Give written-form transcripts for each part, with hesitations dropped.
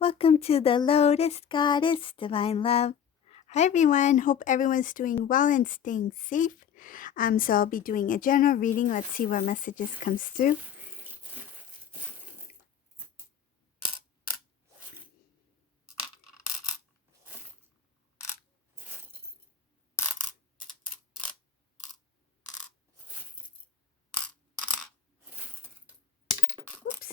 Welcome to the Lotus Goddess Divine Love. Hi everyone, hope everyone's doing well and staying safe. So I'll be doing a general reading. Let's see what messages comes through. Oops.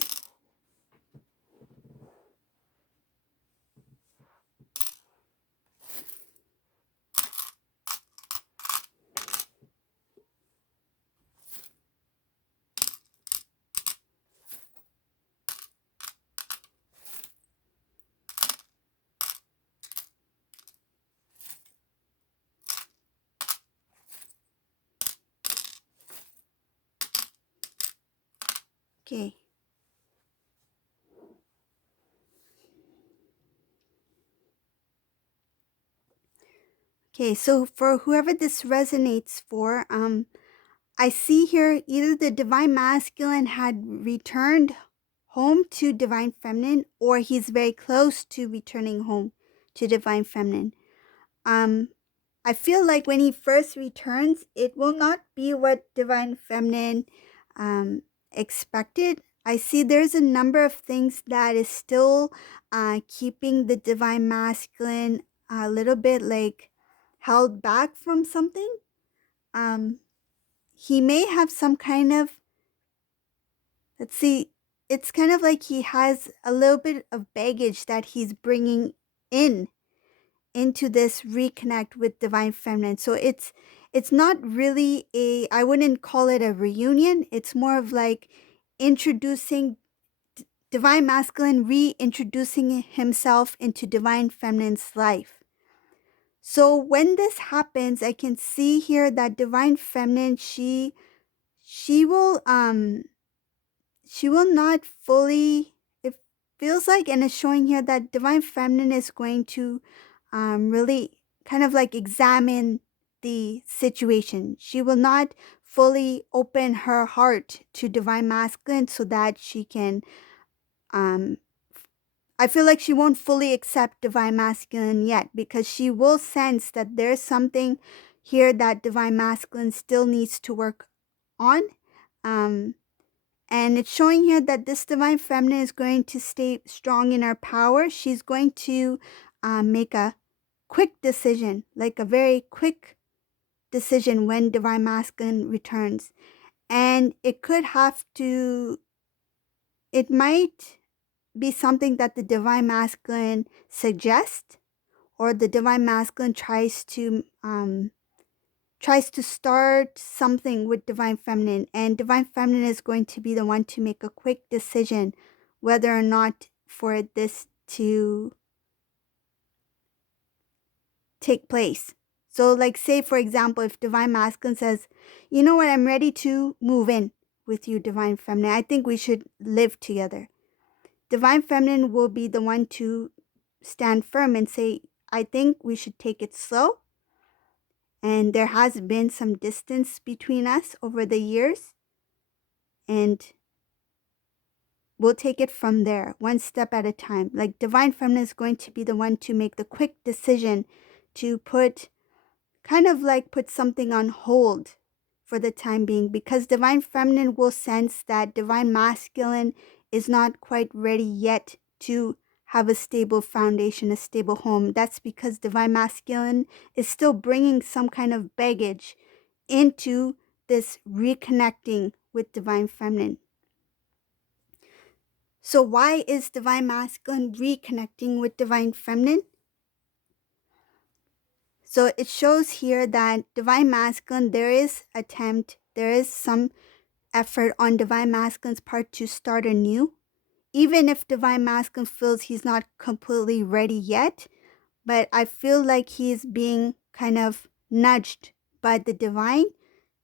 Okay. Okay, so for whoever this resonates for, I see here either the Divine Masculine had returned home to Divine Feminine or he's very close to returning home to Divine Feminine. I feel like when he first returns, it will not be what Divine Feminine expected. I see there's a number of things that is still keeping the Divine Masculine a little bit like held back from something. He may have some kind of, let's see, it's kind of like he has a little bit of baggage that he's bringing in into this reconnect with Divine Feminine. So it's not really I wouldn't call it a reunion. It's more of like introducing Divine Masculine, reintroducing himself into Divine Feminine's life. So when this happens, I can see here that Divine Feminine, she will not fully, it feels like, and it's showing here that Divine Feminine is going to really kind of like examine the situation. She will not fully open her heart to Divine Masculine so that she can, I feel like she won't fully accept Divine Masculine yet because she will sense that there's something here that Divine Masculine still needs to work on. And it's showing here that this Divine Feminine is going to stay strong in her power. She's going to make a quick decision, like a very quick decision when Divine Masculine returns. And it could have to, it might be something that the Divine Masculine suggests, or the Divine Masculine tries to start something with Divine Feminine, and Divine Feminine is going to be the one to make a quick decision whether or not for this to take place. So like, say for example, if Divine Masculine says, you know what, I'm ready to move in with you, Divine Feminine, I think we should live together. Divine Feminine will be the one to stand firm and say, I think we should take it slow. And there has been some distance between us over the years. And we'll take it from there, one step at a time. Like Divine Feminine is going to be the one to make the quick decision to put something on hold for the time being, because Divine Feminine will sense that Divine Masculine is not quite ready yet to have a stable foundation, a stable home. That's because Divine Masculine is still bringing some kind of baggage into this reconnecting with Divine Feminine. So why is Divine Masculine reconnecting with Divine Feminine? So it shows here that Divine Masculine, there is some effort on Divine Masculine's part to start anew. Even if Divine Masculine feels he's not completely ready yet, but I feel like he's being kind of nudged by the Divine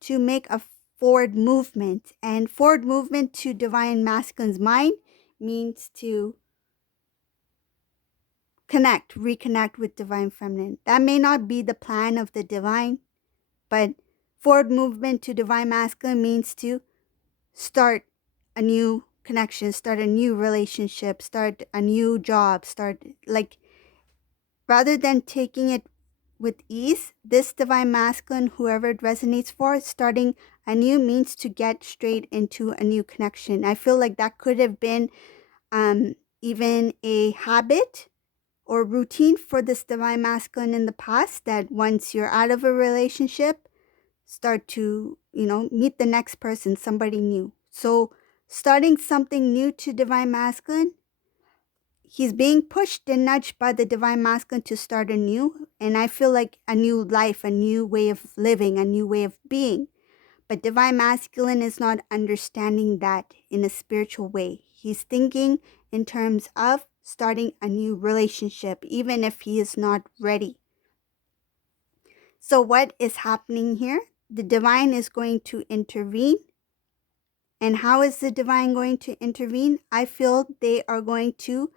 to make a forward movement. And forward movement to Divine Masculine's mind means to reconnect with Divine Feminine. That may not be the plan of the Divine, but forward movement to Divine Masculine means to start a new connection, start a new relationship, start a new job, start like rather than taking it with ease, this divine masculine, whoever it resonates for, starting a new means to get straight into a new connection. I feel like that could have been even a habit or routine for this divine masculine in the past, that once you're out of a relationship, start to, meet the next person, somebody new. So starting something new to divine masculine, he's being pushed and nudged by the divine masculine to start anew. And I feel like a new life, a new way of living, a new way of being. But divine masculine is not understanding that in a spiritual way. He's thinking in terms of starting a new relationship, even if he is not ready. So what is happening here? The divine is going to intervene. And how is the divine going to intervene? I feel they are going to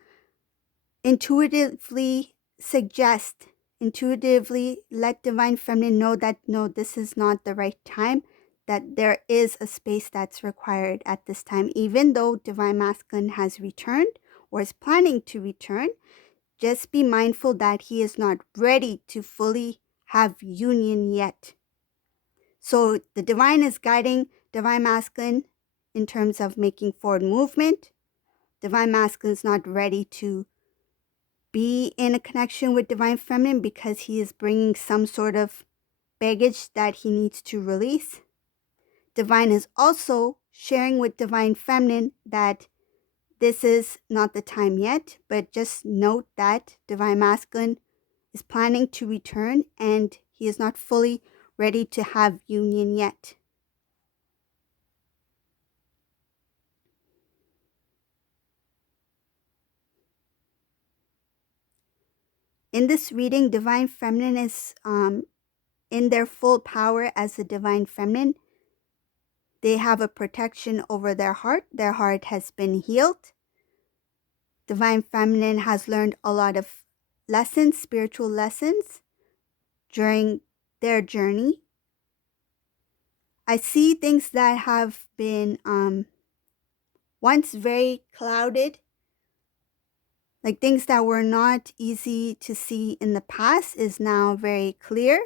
intuitively suggest, intuitively let divine feminine know that no, this is not the right time, that there is a space that's required at this time. Even though divine masculine has returned or is planning to return, just be mindful that he is not ready to fully have union yet. So the divine is guiding divine masculine in terms of making forward movement. Divine masculine is not ready to be in a connection with divine feminine because he is bringing some sort of baggage that he needs to release. Divine is also sharing with divine feminine that this is not the time yet, but just note that divine masculine is planning to return and he is not fully ready to have union yet. In this reading, divine feminine is in their full power as the divine feminine. They have a protection over their heart. Their heart has been healed. Divine feminine has learned a lot of lessons, spiritual lessons, during their journey. I see things that have been once very clouded, like things that were not easy to see in the past is now very clear.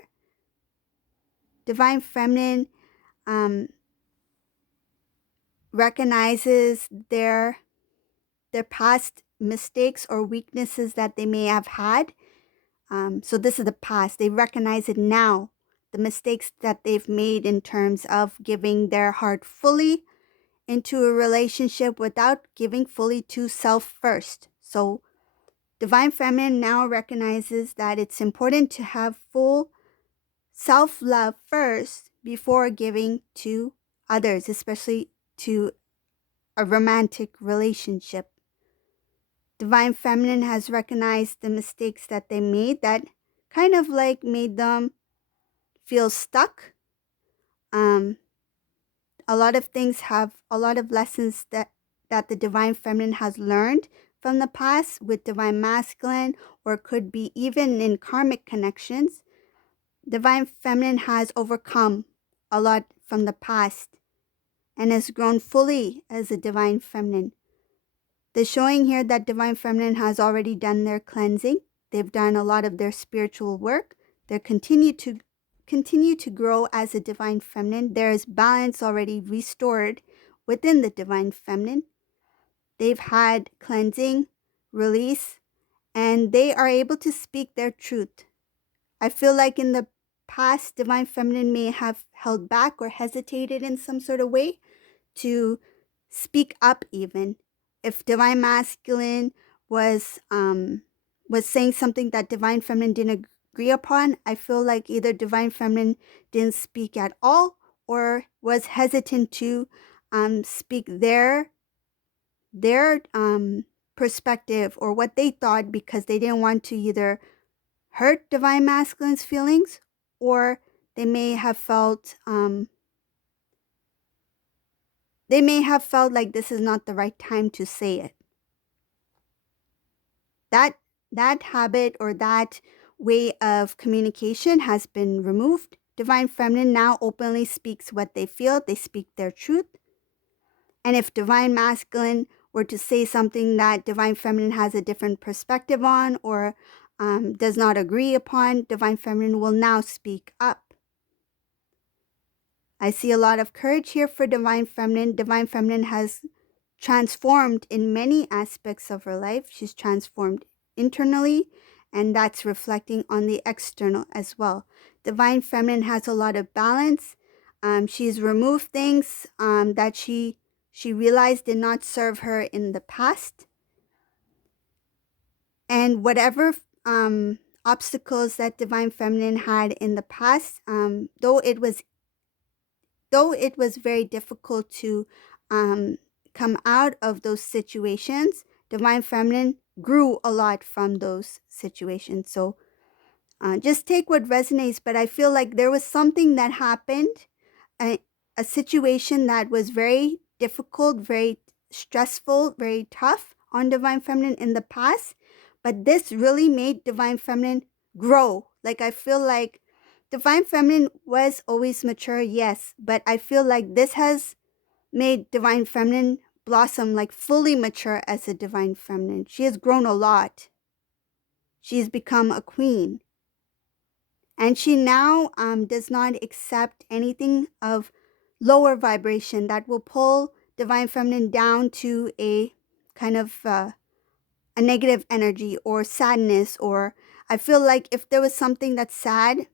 Divine feminine recognizes their past mistakes or weaknesses that they may have had. So this is the past. They recognize it now, the mistakes that they've made in terms of giving their heart fully into a relationship without giving fully to self first. So divine feminine now recognizes that it's important to have full self-love first before giving to others, especially to a romantic relationship. Divine feminine has recognized the mistakes that they made that kind of like made them feel stuck. A lot of things have a lot of lessons that the divine feminine has learned from the past with divine masculine, or could be even in karmic connections. Divine feminine has overcome a lot from the past and has grown fully as a divine feminine. The showing here that divine feminine has already done their cleansing. They've done a lot of their spiritual work. They continue to grow as a divine feminine. There is balance already restored within the divine feminine. They've had cleansing, release, and they are able to speak their truth. I feel like in the past, divine feminine may have held back or hesitated in some sort of way to speak up. Even if divine masculine was saying something that divine feminine didn't agree upon, I feel like either divine feminine didn't speak at all or was hesitant to speak their perspective or what they thought, because they didn't want to either hurt divine masculine's feelings, or they may have felt like this is not the right time to say it. That habit or that way of communication has been removed. Divine feminine now openly speaks what they feel. They speak their truth. And if divine masculine were to say something that divine feminine has a different perspective on, or does not agree upon, divine feminine will now speak up. I see a lot of courage here for divine feminine. Divine feminine has transformed in many aspects of her life. She's transformed internally, and that's reflecting on the external as well. Divine feminine has a lot of balance. She's removed things that she realized did not serve her in the past. And whatever obstacles that divine feminine had in the past, though it was very difficult to come out of those situations, divine feminine grew a lot from those situations. So just take what resonates. But I feel like there was something that happened, a situation that was very difficult, very stressful, very tough on divine feminine in the past. But this really made divine feminine grow. Like, I feel like divine feminine was always mature, yes, but I feel like this has made divine feminine blossom, like fully mature as a divine feminine. She has grown a lot. She's become a queen. And she now does not accept anything of lower vibration that will pull divine feminine down to a kind of a negative energy or sadness. Or I feel like if there was something that's sad,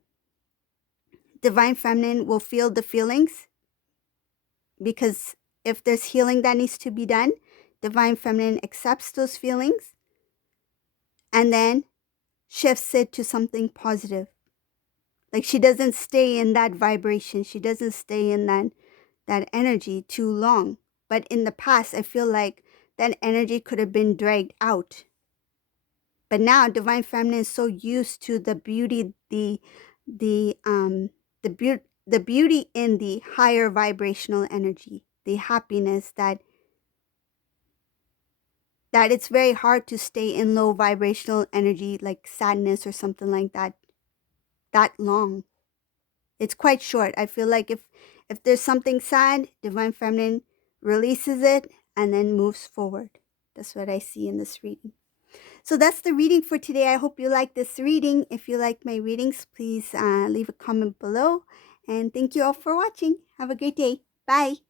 divine feminine will feel the feelings, because if there's healing that needs to be done, divine feminine accepts those feelings and then shifts it to something positive. Like, she doesn't stay in that vibration. She doesn't stay in that energy too long. But in the past, I feel like that energy could have been dragged out. But now divine feminine is so used to the beauty, the beauty in the higher vibrational energy, the happiness, that it's very hard to stay in low vibrational energy, like sadness or something like that long. It's quite short. I feel like if there's something sad, divine feminine releases it and then moves forward. That's what I see in this reading. So that's the reading for today. I hope you like this reading. If you like my readings, please leave a comment below. And thank you all for watching. Have a great day. Bye.